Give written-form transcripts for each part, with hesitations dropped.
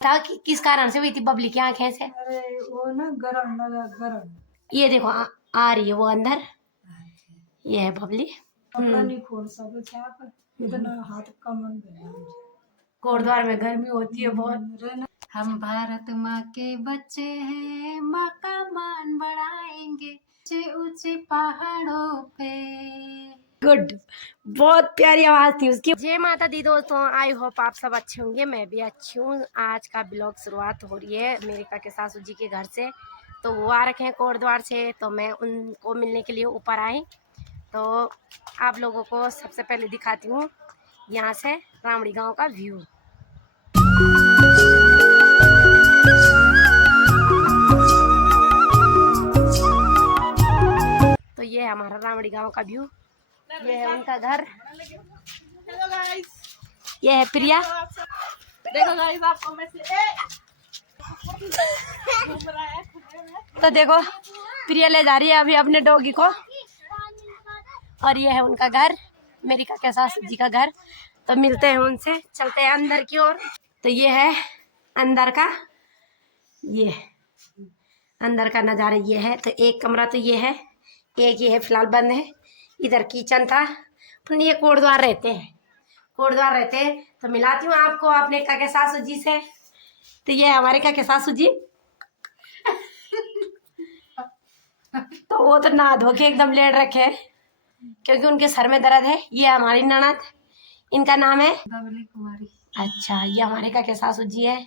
था कि किस कारण से हुई थी बबली की आंखें से? अरे वो ना गरम लगा गरम। ये देखो आ रही है वो अंदर। ये है बबली। कपड़ा नहीं खोल सके आप, इतना हाथ कमन कोटद्वार में गर्मी होती है बहुत। रहना। हम भारत माँ के बच्चे हैं, माँ का मान बढ़ाएंगे ऊंचे ऊंचे पहाड़ों पे। गुड। बहुत प्यारी आवाज थी उसकी। जय माता दी दोस्तों, आई होप आप सब अच्छे होंगे, मैं भी अच्छी हूँ। आज का ब्लॉग शुरुआत हो रही है मेरे काके सासू जी के घर से। तो वो आ रखे हैं कोटद्वार से, तो मैं उनको मिलने के लिए ऊपर आई। तो आप लोगों को सबसे पहले दिखाती हूँ यहाँ से रामड़ी गांव का व्यू। तो ये है हमारा रामड़ी गांव का व्यू। ये है उनका घर। हेलो गाइस, ये है प्रिया। देखो गाइस आपको मैं से घूम रहा है खुले में। तो देखो प्रिया ले जा रही है अभी अपने डॉगी को। और ये है उनका घर, मेरी काका सासू जी का घर। तो मिलते हैं उनसे, चलते हैं अंदर की ओर। तो ये है अंदर का, ये अंदर का नज़ारा ये है। तो एक कमरा तो ये है, एक ये है फिलहाल बंद है। इधर किचन था, फिर ये कोटद्वार रहते हैं, कोटद्वार रहते हैं। तो मिलाती हूँ आपको अपने काके सासू जी से। तो ये हमारे काके सासू जी। तो वो तो नहा धो के एकदम लेट रखे हैं क्योंकि उनके सर में दर्द है। ये हमारी ननद, इनका नाम है बबली कुमारी। अच्छा, ये हमारे काके सासू जी है।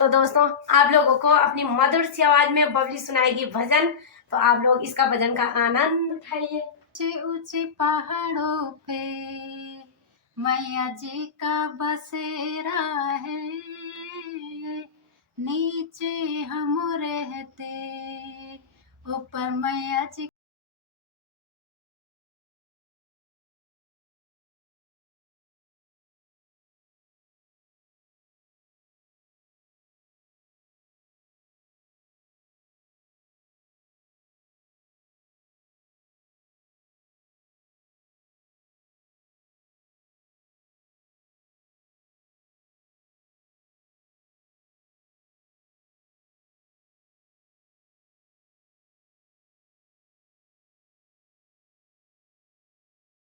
तो दोस्तों आप लोगों को अपनी मधुर सी आवाज में बबली सुनाएगी भजन। तो आप लोग इसका भजन का आनंद उठाइए। ऊंचे ऊंचे पहाड़ों पे मैया जी का बसेरा है, नीचे हम रहते ऊपर मैया जी।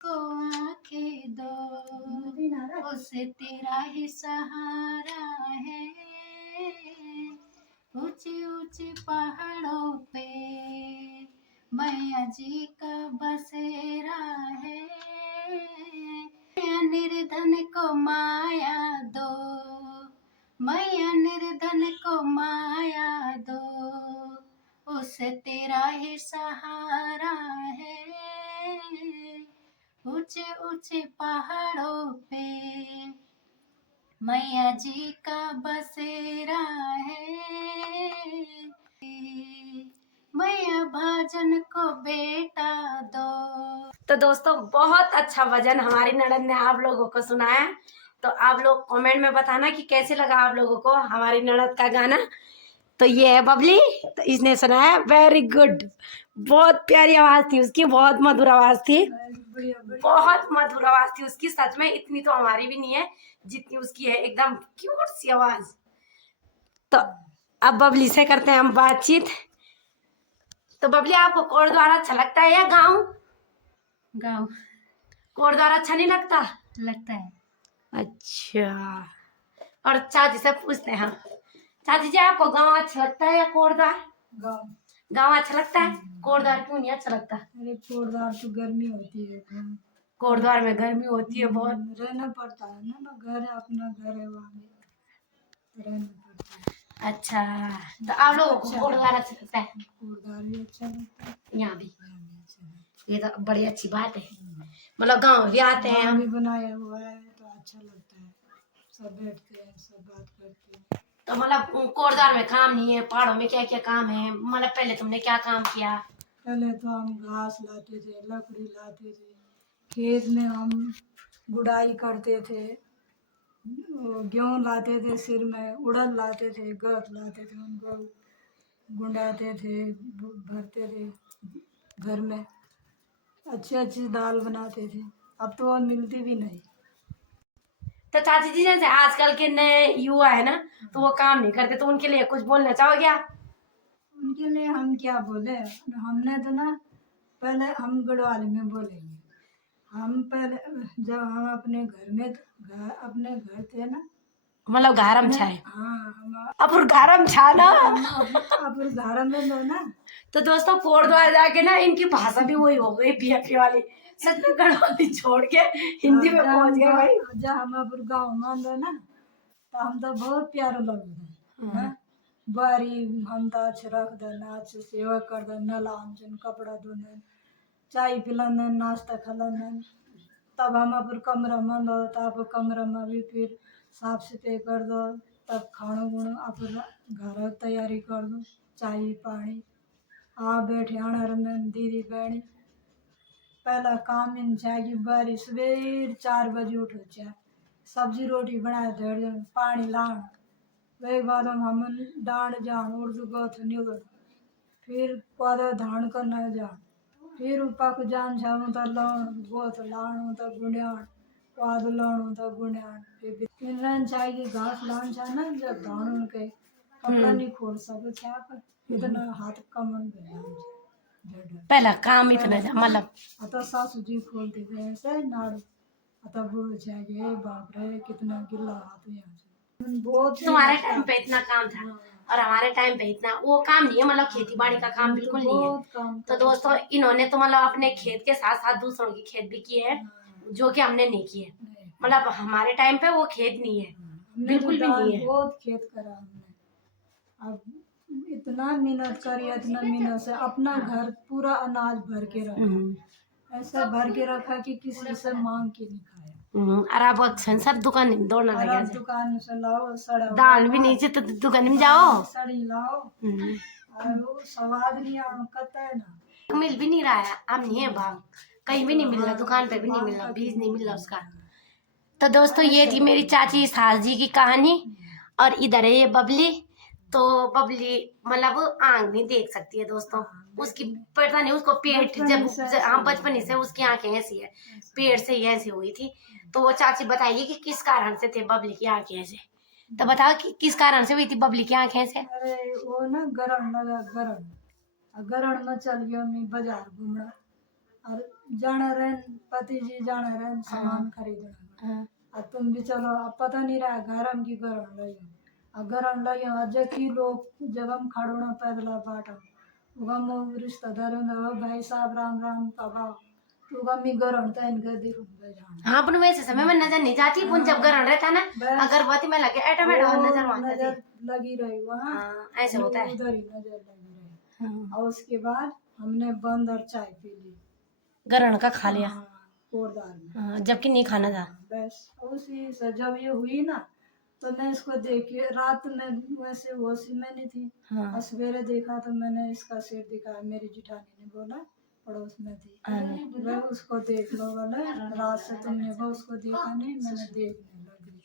को आंखें दो, उसे तेरा ही सहारा है, ऊंचे ऊंचे पहाड़ों पे मैया जी का बसेरा है, मैया निर्धन को माया दो, मैया निर्धन को माया दो, उसे तेरा ही सहारा है, ऊंचे ऊंचे पहाड़ों पे मैया जी का बसेरा है, मैया भाजन को बेटा दो। तो दोस्तों बहुत अच्छा भजन हमारी ननद ने आप लोगों को सुनाया। तो आप लोग कमेंट में बताना कि कैसे लगा आप लोगों को हमारी ननद का गाना। तो ये है बबली, तो इसने सुनाया वेरी गुड। बहुत प्यारी आवाज थी उसकी, बहुत मधुर आवाज थी, बहुत मधुर आवाज थी उसकी। सच में इतनी तो हमारी भी नहीं है जितनी उसकी है, एकदम क्यूट सी आवाज। तो अब बबली से करते हैं हम बातचीत। तो बबली आपको कोटद्वार अच्छा लगता है या गाँव? गाँव कोटद्वार अच्छा नहीं लगता? लगता है। अच्छा, और चाची से पूछते हैं हम। चाची जी आपको गाँव अच्छा लगता है या कोटद्वार? गाँव। गाँव अच्छा लगता है, कोटद्वार क्यों नहीं अच्छा लगता? अरे कोटद्वार तो गर्मी होती है, कोटद्वार में गर्मी होती है बहुत, रहना पड़ता है ना, घर है अपना, घर है वहाँ रहना पड़ता है। अच्छा, तो आप लोगों को कोटद्वार अच्छा लगता है? कोटद्वार भी अच्छा लगता है, यहाँ भी। ये तो बड़ी अच्छी बात है, मतलब गाँव भी आते हैं हम। भी बनाया हुआ है तो अच्छा लगता है, सब बैठते हैं, सब बात करते हैं। तो मतलब कोटद्वार में काम नहीं है, पहाड़ों में क्या क्या काम है? मतलब पहले तुमने क्या काम किया? पहले तो हम घास लाते थे, लकड़ी लाते थे, खेत में हम गुड़ाई करते थे, गेहूँ लाते थे, सिर में उड़द लाते थे, गत लाते थे, उनको गुंडाते थे, भरते थे घर में, अच्छी अच्छी दाल बनाते थे। अब तो और मिलती भी नहीं। तो चाची जी जैसे आजकल के नए युवा है ना, तो वो काम नहीं करते, तो उनके लिए कुछ बोलना चाहोगे आप? उनके लिए हम क्या बोले, हमने तो ना पहले हम गढ़वाली में बोलेंगे। हम पहले जब हम अपने घर में अपने घर थे ना, मतलब गारम छाए हाँ हम अब गारम छा ना। अब घर में लो ना, तो दोस्तों कोटद्वार जाके ना इनकी भाषा भी वही हो गई, बीएफपी वाली। सच में गढ़वाली छोड़ के हिंदी में पहुंच गए भाई। जब हम अब गाँव में लो ना, तो हम तो बहुत प्यारा लगता है। बारी हम तो अच्छे रख देना, अच्छे सेवा कर देना, नलान कपड़ा धोने, चाय पिलाने, नाश्ता खिलाने। तब हम अपन कमरा में लो, तब कमरा में भी फिर साफ सफाई कर दो, तब खाना गुण अपन घर तैयारी कर दो, चाय पानी आ बैठे आना रंदन दीदी बहनी। पहला काम इन जाएगी बारी सवेर 4 बजे उठो, चाहे सब्जी रोटी बनाए दे, पानी लान, वही बाद हम डांड जान उर्दू गथ निगल, फिर पौधा धान करना जान, फिर पक जान जाऊँ तो लौण गोथ लाणू तो गुंड्यान, पाद लाणू तो गुंड्यान, फिर रन चाहिए घास लान जाना, जब धान उनके कपड़ा नहीं खोल सको छाप, इतना हाथ कमन पहला काम इतना मतलब अतः सासू जी खोलते थे ऐसे नाड़, अतः बोल चाहिए बाप रे कितना गिल्ला हाथ यहाँ से बहुत। तुम्हारे टाइम पे इतना काम था और हमारे टाइम पे इतना वो काम नहीं है, मतलब खेती बाड़ी का काम बिल्कुल नहीं है। तो दोस्तों इन्होंने तो मतलब अपने खेत के साथ साथ दूसरों की खेत भी की है, जो कि हमने नहीं की है। मतलब हमारे टाइम पे वो खेत नहीं है, बिल्कुल भी नहीं है। बहुत खेत करा हमने, अब इतना मेहनत करी, इतना मेहनत से अपना घर पूरा अनाज भर के रखा, ऐसा भर के रखा कि किसी से मांग के नहीं खाया। और अब अक्सर सब दुकान में दौड़ना लगे हैं। दुकान से लाओ सड़ा दाल भी नहीं चाहिए तो दुकान में जाओ, सड़ी लाओ, और वो स्वाद नहीं आता है ना, मिल भी नहीं रहा है, अब नहीं है भाव, कहीं भी नहीं मिल रहा, दुकान पे भी नहीं मिल रहा, बीज नहीं मिल रहा उसका। तो दोस्तों ये थी मेरी चाची सास जी की कहानी, और इधर है ये बबली। तो बबली मतलब आंख नहीं देख सकती है दोस्तों, उसकी पता नहीं उसको पेट जब बचपन से उसकी आंखें ऐसी है, पेट से ही ऐसी हुई थी। तो वो चाची बताइए कि किस कारण से थे बबली की आंखें ऐसे। तो बताओ कि किस कारण से हुई थी बबली की आंखें ऐसे। अरे वो ना गरण लगा, गरण में चल गया मैं बाजार घूमना, और जाना रहे पति जी जाना रहे सामान खरीदना, और तुम भी चलो, अब पता नहीं रहा गरम की गरण लगी, और गरण लगी अजय की लोग जब हम खड़ोना पैदला बाटा, हम रिश्तेदार भाई साहब राम राम कबा, तो गमी गरण तो इनके देखो हाँ अपन वैसे समय में नजर नहीं जाती, पुन जब गरण रहता ना अगरबत्ती में लगे ऑटोमेटिक नजर लगी रही वहाँ, ऐसे होता है। उधर ही नजर लगी रही, और उसके बाद हमने बंद और चाय पी ली, गरण का खा लिया कोरदार में, जबकि नहीं खाना था। बस उसी से जब ये हुई ना, तो मैं इसको देखी, रात में वैसे होशी में नहीं थी, और सवेरे देखा तो मैंने इसका सिर दिखाया, मेरी जिठानी ने बोला पड़ोस में थी, वह उसको देख लो बोले, रात से तुमने वो उसको देखा नहीं, मैंने देखने लगी,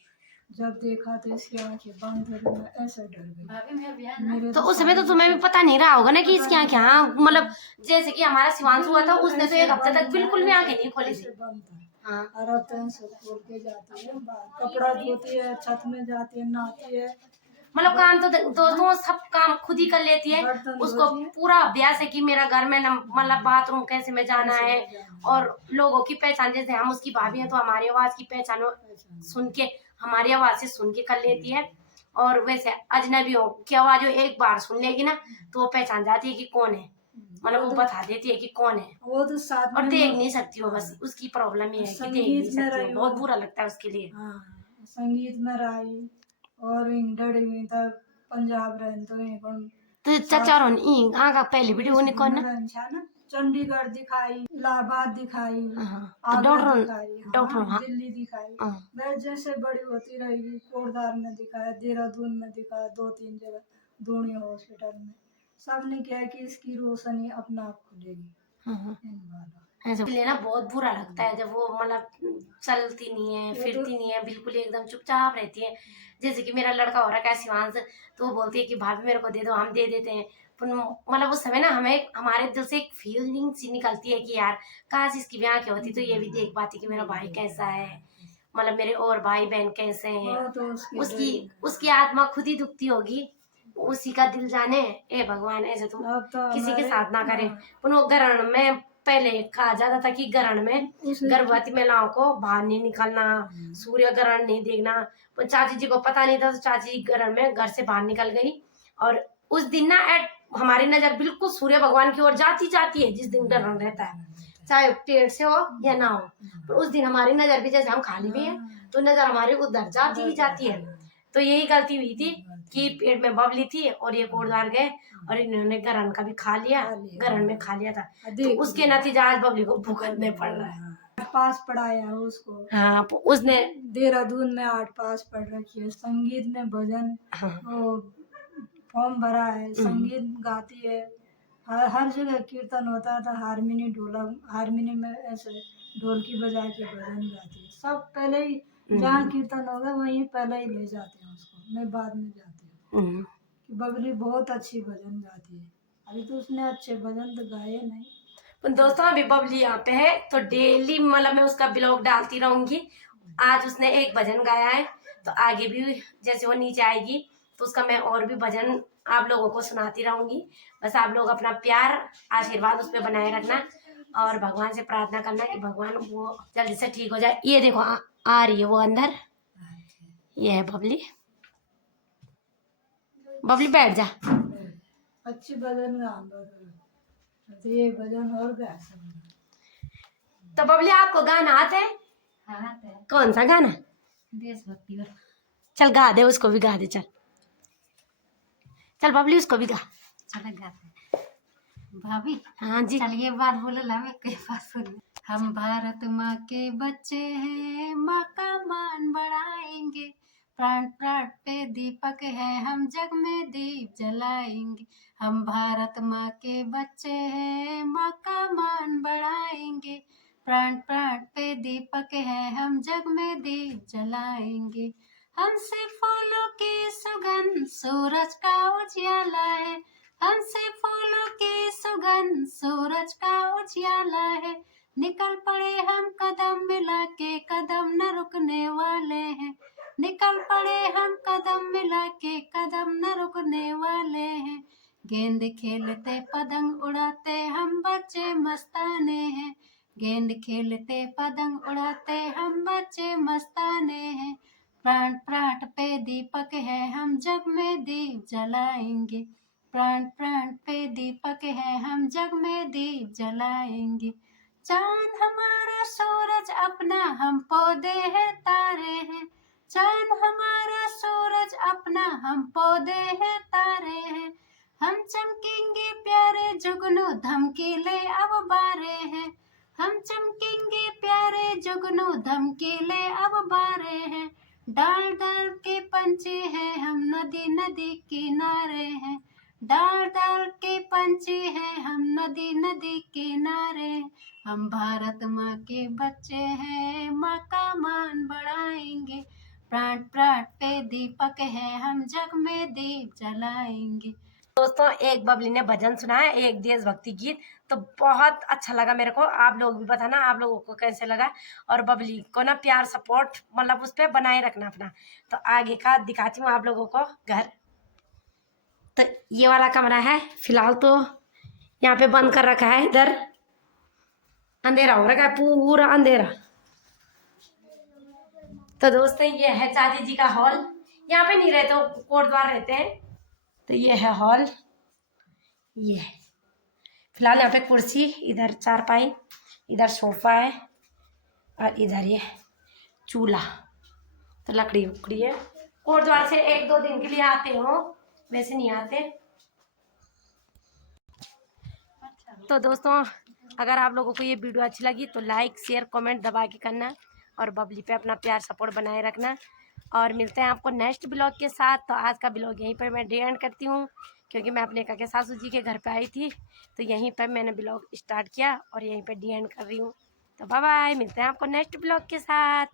जब देखा तो इसकी आंखें बंद हो गई, मैं ऐसे डर गई। मेरे तो उस समय तो तुम्हें भी पता नहीं रहा होगा ना कि इसकी आंखें, हाँ मतलब जैसे कि हमारा शिवांशु हुआ था, उसने तो 1 हफ्ते तक बिल्कुल भी आंखें नहीं खोली थी। बंद था, हाँ और अब तो सब खोल के जाती है, कपड़ा धोती है, छत में जाती है, नहाती है, मतलब काम तो दोस्तों सब काम खुद ही कर लेती है, उसको पूरा अभ्यास है कि मेरा घर में मतलब बाथरूम कैसे में जाना है, और लोगों की पहचान, जैसे हम उसकी भाभी हैं तो हमारी आवाज की पहचान सुन के, हमारी आवाज से सुन के कर लेती है। और वैसे अजनबियों की आवाज एक बार सुन लेगी ना तो वो पहचान जाती है कि कौन है, मतलब वो बता देती है कि कौन है। वो तो साथ और में देख नहीं सकती हो, बस उसकी प्रॉब्लम ये है कि देख नहीं सकती हो, बहुत बुरा लगता है उसके लिए। संगीत में रही और डड़ी तक पंजाब रहन तो चाचा रोन ई आगा पहली वीडियो ने कौन ना, चंडीगढ़ दिखाई, इलाहाबाद दिखाई, डॉक्टर दिल्ली दिखाई, मैं जैसे बड़ी होती रहेगी कोटद्वार में दिखाया, देहरादून में दिखाया, 2-3 जगह दोनों हॉस्पिटल में, सबने क्या है कि इसकी रोशनी अपना आप खुलेगी। ऐसे ना बहुत बुरा लगता है जब वो मतलब चलती नहीं है, फिरती नहीं है, बिल्कुल एकदम चुपचाप रहती है। जैसे कि मेरा लड़का हो रहा है शिवांश, तो वो बोलती है कि भाभी मेरे को दे दो, हम दे देते हैं। मतलब उस समय ना हमें हमारे दिल से एक फीलिंग सी निकलती है कि यार काश इसकी भी आंखें होती तो ये भी देख पाती कि मेरा भाई कैसा है, मतलब मेरे और भाई बहन कैसे हैं, वो तो उसकी उसकी आत्मा खुद ही दुखती होगी, उसी का दिल जाने। ए भगवान, ऐसे तो अब तो किसी के हमारे साथ ना करे। पर वो ग्रहण में पहले कहा जाता था कि ग्रहण में गर्भवती महिलाओं को बाहर नहीं निकलना, सूर्य ग्रहण नहीं देखना। पर चाची जी को पता नहीं था, तो चाची जी ग्रहण में घर से बाहर निकल गई। और उस दिन ना हमारी नजर बिल्कुल सूर्य भगवान की ओर जाती है जिस दिन ग्रहण रहता है, चाहे पेट से हो या ना हो। पर उस दिन हमारी नजर भी, जैसे हम खाली भी है तो नजर हमारी उधर जाती ही जाती है। तो यही गलती हुई थी कि पेट में बबली थी और ये कोटद्वार गए और इन्होंने ग्रहण का भी खा लिया, ग्रहण में खा लिया था, तो उसके नतीजा आज बबली को भुगतने पड़ रहा है। 8 पास पढ़ाया उसको। हाँ, उसने देहरादून में 8 पास पढ़ रखी है। संगीत में भजन वो फॉर्म भरा है, संगीत गाती है। हर जगह कीर्तन होता था, हारमोनियम में ऐसे ढोलकी बजा के भजन गाती है। सब पहले ही जहाँ कीर्तन होगा वहीं पहले ही ले जाते हैं उसको, मैं बाद में जाती हूँ। कि बबली बहुत अच्छी भजन गाती है। अभी तो उसने अच्छे भजन तो गाए नहीं। तो दोस्तों अभी बबली यहाँ पे है, तो डेली मतलब मैं उसका ब्लॉग डालती रहूंगी। आज उसने एक भजन गाया है, तो आगे भी जैसे वो नीचे आएगी तो उसका मैं और भी भजन आप लोगों को सुनाती रहूंगी। बस आप लोग अपना प्यार आशीर्वाद उस पर बनाए रखना और भगवान से प्रार्थना करना कि भगवान वो जल्दी से ठीक हो जाए। ये देखो आ रही है वो अंदर, ये है बबली। बबली बैठ जा। अच्छी भजन गा, तो ये भजन और गा सकते। तो बबली आपको गाना आता है? आता है। कौन सा गाना? देशभक्ति और चल गा दे, उसको भी गा दे। चल चल बबली उसको भी गा। चला गाते हैं। भाभी हाँ जी। चल ये बात बोलो ला, मैं कई बार सुन। हम भारत माँ के बच्चे हैं, माँ का मान बढ़ाएंगे, प्राण प्राण पे दीपक है, हम जग में दीप जलाएंगे। हम भारत माँ के बच्चे हैं, माँ का मान बढ़ाएंगे, प्राण प्राण पे दीपक है, हम जग में दीप जलाएंगे। हमसे फूलों की सुगंध सूरज का उजियाला है, हमसे फूलों की सुगंध सूरज का उजियाला है। निकल पड़े हम कदम मिला के, कदम न रुकने वाले हैं, निकल पड़े हम कदम मिला के, कदम न रुकने वाले हैं। गेंद खेलते पतंग उड़ाते हम बच्चे मस्ताने हैं, गेंद खेलते पतंग उड़ाते हम बच्चे मस्ताने हैं। प्राण प्राण पे दीपक है, हम जग में दीप जलाएंगे, प्राण प्राण पे दीपक है, हम जग में दीप जलाएंगे। चांद हमारा सूरज अपना, हम पौधे हैं तारे हैं, चांद हमारा सूरज अपना, हम पौधे हैं तारे हैं। हम चमकेंगे प्यारे जुगनू, धमकीले अब बारे हैं, हम चमकेंगे प्यारे जुगनू, धमकीले अब बारे हैं। डाल डाल के पंछी हैं हम, नदी नदी किनारे हैं, डाल डाल के पंछी हैं हम, नदी नदी किनारे। हम भारत माँ के बच्चे हैं, माँ का मान बढ़ाएंगे, प्राण प्राण पे दीपक है, हम जग में दीप जलाएंगे। दोस्तों एक बबली ने भजन सुनाया, एक देशभक्ति गीत, तो बहुत अच्छा लगा मेरे को। आप लोग भी बताना आप लोगों को कैसे लगा, और बबली को ना प्यार सपोर्ट मतलब उस पर बनाए रखना अपना। तो आगे का दिखाती हूँ आप लोगों को घर। तो ये वाला कमरा है, फिलहाल तो यहाँ पे बंद कर रखा है, इधर अंधेरा हो रखा है, पूरा अंधेरा। तो दोस्तों ये है चाची जी का हॉल, यहाँ पे नहीं रहते, कोटद्वार रहते हैं। तो ये है हॉल, ये फिलहाल यहाँ पे कुर्सी, इधर चारपाई, इधर सोफा है और इधर ये चूल्हा। तो लकड़ी उकड़ी है। कोटद्वार से 1-2 दिन के लिए आते हो, वैसे नहीं आते। तो दोस्तों अगर आप लोगों को ये वीडियो अच्छी लगी तो लाइक शेयर कमेंट दबा के करना और बबली पे अपना प्यार सपोर्ट बनाए रखना। और मिलते हैं आपको नेक्स्ट ब्लॉग के साथ। तो आज का ब्लॉग यहीं पर मैं एंड करती हूँ, क्योंकि मैं अपने काके सासू जी के घर पे आई थी, तो यहीं पर मैंने ब्लॉग स्टार्ट किया और यहीं पर एंड कर रही हूँ। तो बाय बाय, मिलते हैं आपको नेक्स्ट ब्लॉग के साथ।